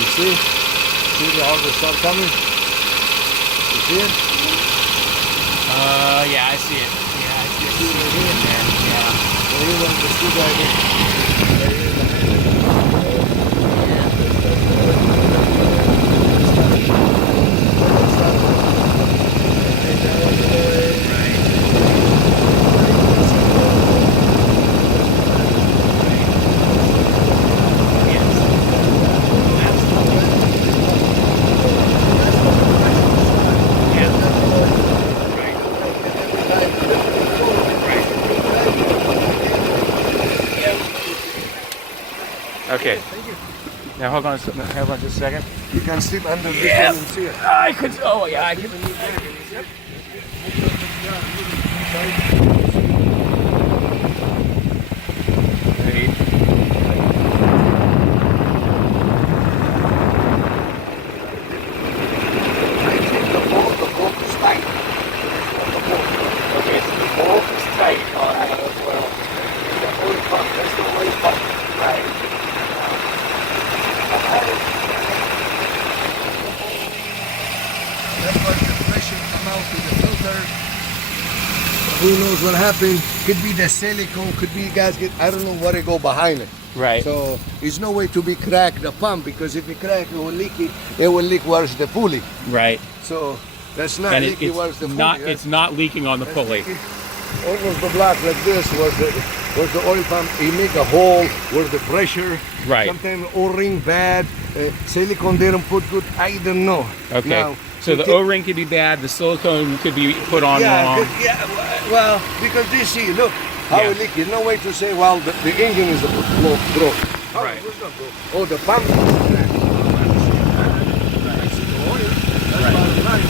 you see? See the algae start coming? You see it? Yeah, I see it. Yeah, I see it. See it right here? Yeah. Right here on the screwdriver. Right here in the Okay. Now hold on just a second. You can sleep under this Yeah. one and see it. I could. Oh yeah, I can. Who knows what happened? Could be the silicone, could be gasket. I don't know what it go behind it. Right. So there's no way to be crack the pump, because if you crack it will leak it. It will leak where's the pulley. Right. So that's not And leaking where's the pulley. not. It's not leaking on the pulley. Almost the block like this was the oil pump. You make a hole where the pressure. Right. Sometimes O-ring bad. Silicone didn't put good. I don't know. Okay. Now, So the O-ring could be bad. The silicone could be put on wrong. Well, because this, see, look how it leaks. There's no way to say, well, the engine is broke. Oh, Right. it's not broke. Oh, the pump is cracked. I see the oil. That's about right.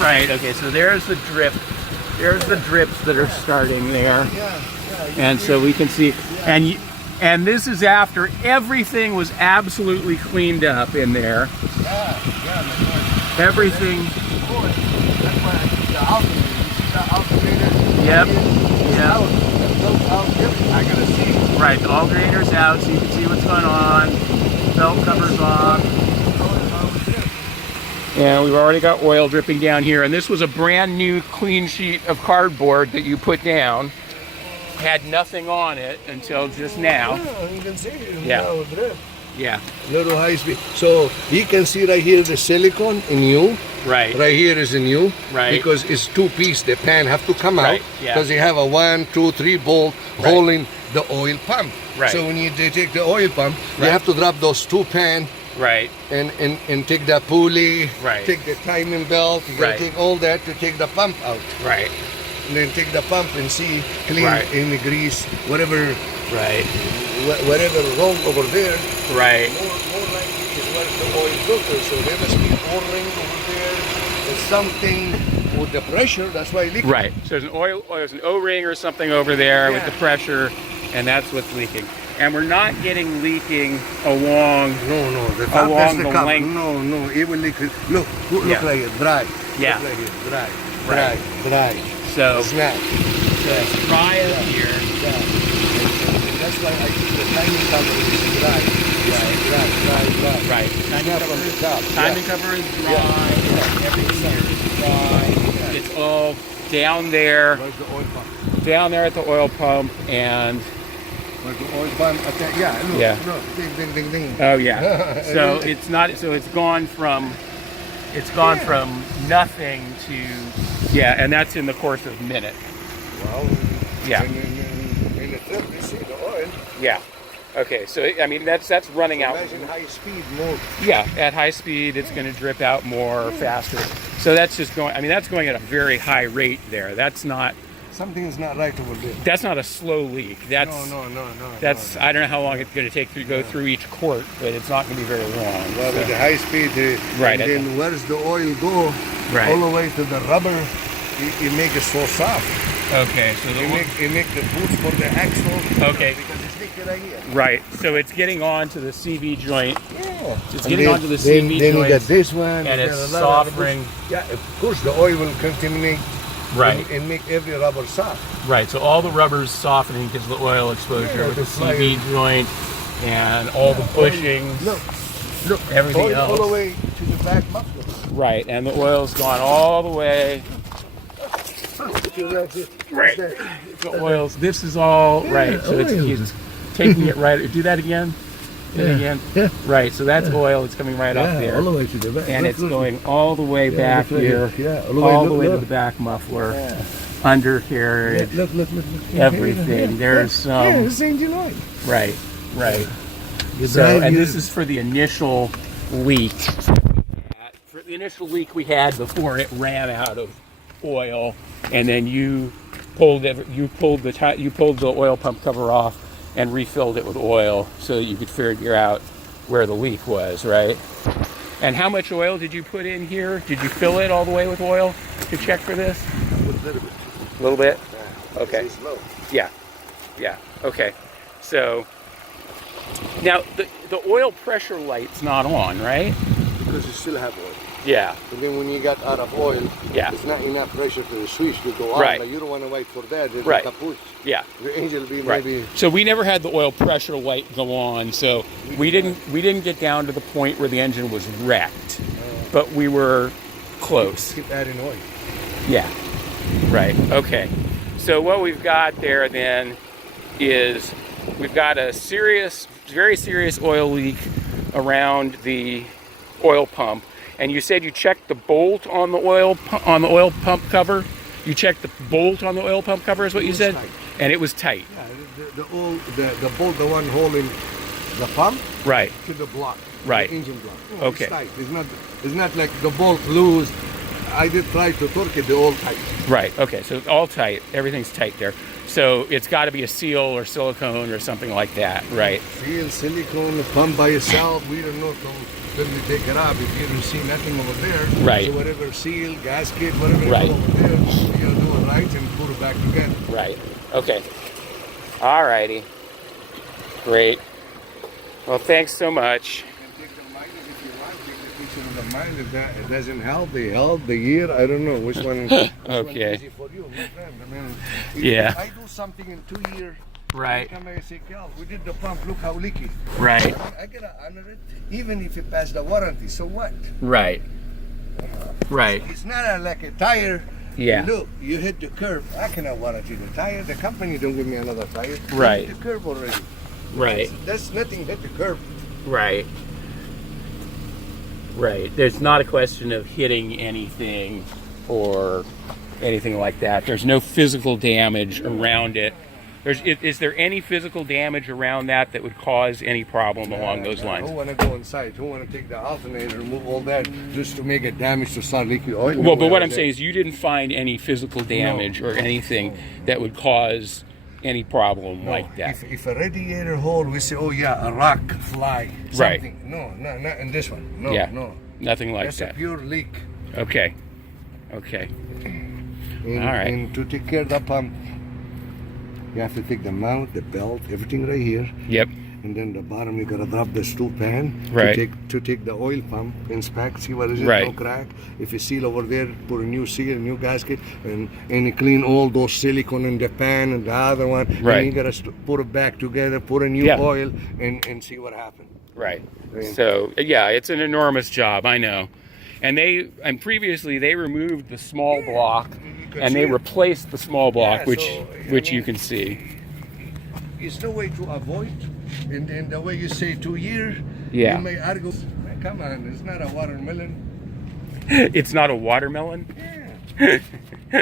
Right. Okay. So there's the drip. There's the drips that are starting there. And so we can see, and this is after everything was absolutely cleaned up in there. Everything. Yep. I gotta see. Right. The alternator's out, so you can see what's going on. Belt covers off. And we've already got oil dripping down here. And this was a brand new clean sheet of cardboard that you put down. Had nothing on it until just now. Yeah, you can see it. Yeah. Drip. Yeah. Little high speed. So you can see right here the silicone in new. Right. Right here is in new. Right. Because it's two piece. The pan have to come Right, out. yeah. Because you have a 1, 2, 3 bolt holding the oil pump. Right. So when they take the oil pump, you Right. have to drop those two pan Right. and take the pulley. Right. Take the timing belt. You gotta Right. take all that to take the pump out. Right. And then take the pump and see clean Right. in the grease, whatever Right. whatever wrong over there. Right. More likely is where's the oil filter. So there must be O-ring over there. There's something with the pressure. That's why it leaks. Right. So there's an O-ring or something over there with the pressure, and that's what's leaking. And we're not getting leaking along. No. The Along that's the the cup. length. No. It will leak. Look Yeah. like it. Dry. Yeah. Look like it. Dry. Right. Dry. So Snap. it's dry up here. Yeah. And that's why I think the timing cover is dry. Dry. Right. Snap from the top. Timing cover is dry. Everything here is dry. It's all down there. Where's the oil pump? Down there at the oil pump, and Where's the oil pump? Okay. Yeah. Look. Yeah. Look. Ding, ding, ding. oh yeah. So it's not. So it's gone from nothing to and that's in the course of minutes. Well. Yeah. In the trip, you see the oil. Yeah. Okay. So I mean that's running out. Imagine high speed mode. Yeah. At high speed, it's going to drip out more faster. So that's just going. I mean that's going at a very high rate there. That's not something is not right over there. That's not a slow leak. That's No. that's I don't know how long it's going to take to go through each quart, but it's not going to be very long. Well, with the high speed, Right, and then where's the oil go? Right. All the way to the rubber, it make it so soft. Okay, so It make the boots for the axle. Okay. Because it's leaking right here. right, so it's getting onto the CV joint. Yeah. It's And getting then- onto the then, CV Then you joint, got this one. and you it's got a lot of softening. rubber. Yeah, of course the oil will contaminate. Right. And make every rubber soft. Right, so all the rubber's softening because of the oil exposure Yeah, with the that's like- CV joint and all the bushings, Look, everything oil else. all the way to the back muffler. Right, and the oil's gone all the way. Right. The oil's, this is all, right, so it's taking it right, do that again? Do it again? Yeah. Right, so that's oil, it's coming right up there. all the way to the back. And Look, it's look. going all the way back look, here, yeah, all the way to look. the back muffler, Yeah. under here, Look. everything. There's some, Yeah, it's engine oil. right. The So, drive and is- this is for the initial leak. For the initial leak we had before it ran out of oil, and then you pulled the oil pump cover off and refilled it with oil so that you could figure out where the leak was, right? And how much oil did you put in here? Did you fill it all the way with oil to check for this? a little bit. A little bit? Yeah. Okay. It's low. Yeah. Okay. So now the oil pressure light's not on, right? Because you still have oil. Yeah. And then when you got out of oil, Yeah. it's not enough pressure to the switch to go on. Right. But you don't want to wait for that. Then Right. kaput. Yeah. The engine will be Right. maybe. So we never had the oil pressure light go on, so we didn't get down to the point where the engine was wrecked, but we were close. Keep adding oil. Yeah. Right. Okay. So what we've got there then is we've got a very serious oil leak around the oil pump. And you said you checked the bolt on the oil pump cover. You checked the bolt on the oil pump cover, is what you was said, tight. and it was tight. Yeah, the bolt, the one holding the pump Right. to the block. Right. The engine block. No, Okay. It's tight. It's not like the bolt loose. I did try to torque it. They're all tight. Right. Okay. So it's all tight. Everything's tight there. So it's got to be a seal or silicone or something like that, right? Seal, silicone, pump by itself. We don't know till we take it up. If you don't see nothing over there, Right. So whatever seal, gasket, whatever Right. is over there, you'll do it right and put it back together. Right. Okay. All righty. Great. Well, thanks so much. You can take the mileage if you want. Take the picture of the mileage. If that it doesn't help, the health, the year. I don't know which one. Which one Okay. is easy for you, my friend. I mean, if Yeah. I do something in 2 years. Right. Come and say, Cal, we did the pump. Look how leaky. Right. I gotta honor it, even if it passed the warranty. So what? Right. Right. It's not like a tire. Yeah. Look, you hit the curb. I cannot warranty the tire. The company don't give me another tire. You Right. hit the curb already. Right. That's nothing hit the curb. Right. Right. There's not a question of hitting anything or anything like that. There's no physical damage around it. Is there any physical damage around that would cause any problem along those lines? Who want to go inside? Who want to take the alternator, remove all that just to make it damage to start leaking oil? Well, but what I'm saying is you didn't find any physical damage or anything that would cause any problem like that. If a radiator hole, we say, oh yeah, a rock, fly, Right. something. No, not in this one. No, Yeah. no. Nothing like That's that. a pure leak. Okay. And, All right. And to take care of the pump, you have to take the mount, the belt, everything right here. Yep. And then the bottom, you gotta drop the stool pan Right. to take the oil pump, inspect, see what is it, Right. no crack. If you seal over there, put a new seal, a new gasket, and you clean all those silicone in the pan and the other one. Right. And you gotta put it back together, put a new Yeah. oil, and see what happens. Right. Right. So yeah, it's an enormous job. I know. And previously they removed the small block You can and see they it. replaced the small block, Yeah, which so, I which you mean- can see. It's the way to avoid, and the way you say 2 years, Yeah. you may argue, "Man, come on, it's not a watermelon. It's not a watermelon. Yeah.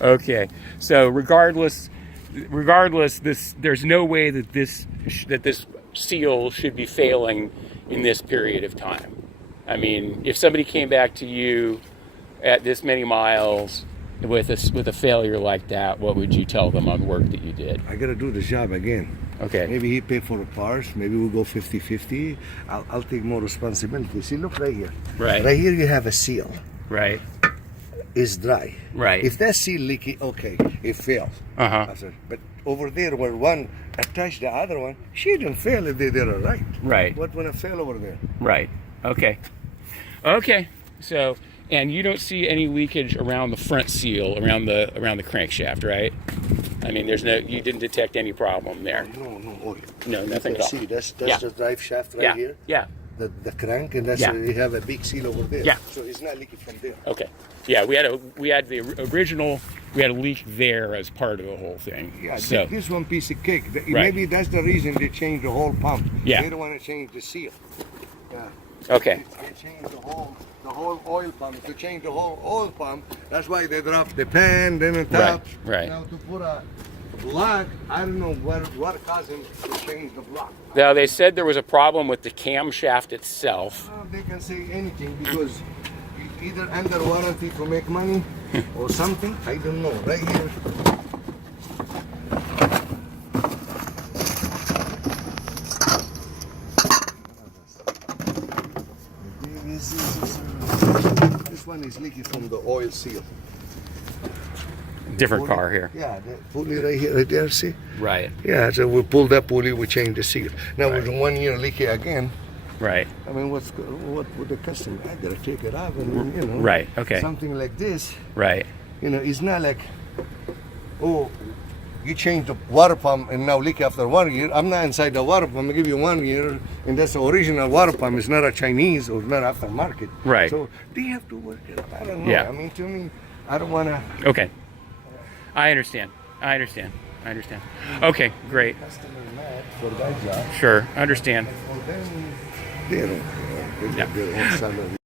Okay. So regardless, there's no way that this seal should be failing in this period of time. I mean, if somebody came back to you at this many miles with a failure like that, what would you tell them on work that you did? I gotta do the job again. Okay. Maybe he pay for the parts. Maybe we'll go 50-50. I'll take more responsibility. See, look right here. Right. Right here you have a seal. Right. It's dry. Right. If that seal leaky, okay, it failed. Uh-huh. But over there where one attached the other one, she didn't fail if they're right. Right. What when it fail over there? Right. Okay. Okay. So, and you don't see any leakage around the front seal, around the crankshaft, right? I mean, you didn't detect any problem there. No oil. No, nothing at all. See, that's Yeah. the drive shaft right here. Yeah. The crank, and that's Yeah. you have a big seal over there. Yeah. So it's not leaking from there. Okay. Yeah, we had the original. We had a leak there as part of the whole thing. Yeah, So this one piece of cake. Right. Maybe that's the reason they changed the whole pump. Yeah. They don't want to change the seal. Yeah. okay. They changed the whole oil pump. To change the whole oil pump, that's why they dropped the pan, then the top. Right. Now to put a block, I don't know what caused him to change the block. Now they said there was a problem with the camshaft itself. They can say anything because either under warranty to make money or something. I don't know. Right here. This one is leaking from the oil seal. Different car here. Yeah, the pulley right here, right there, see? Right. Yeah, so we pulled that pulley, we changed the seal. Now with 1 year leaky again, Right. I mean, what would the customer? I gotta take it off, and you know, Right. Okay. something like this, Right. you know, it's not like, oh, you change the water pump and now leak after 1 year. I'm not inside the water pump. I give you 1 year, and that's the original water pump. It's not a Chinese or not aftermarket. Right. So they have to work it out. I don't know. Yeah. I mean, to me, I don't wanna. Okay. I understand. Okay. Great. Customer mad for that job. Sure. Understand. Well, then they don't care. They Yeah. get their own salary.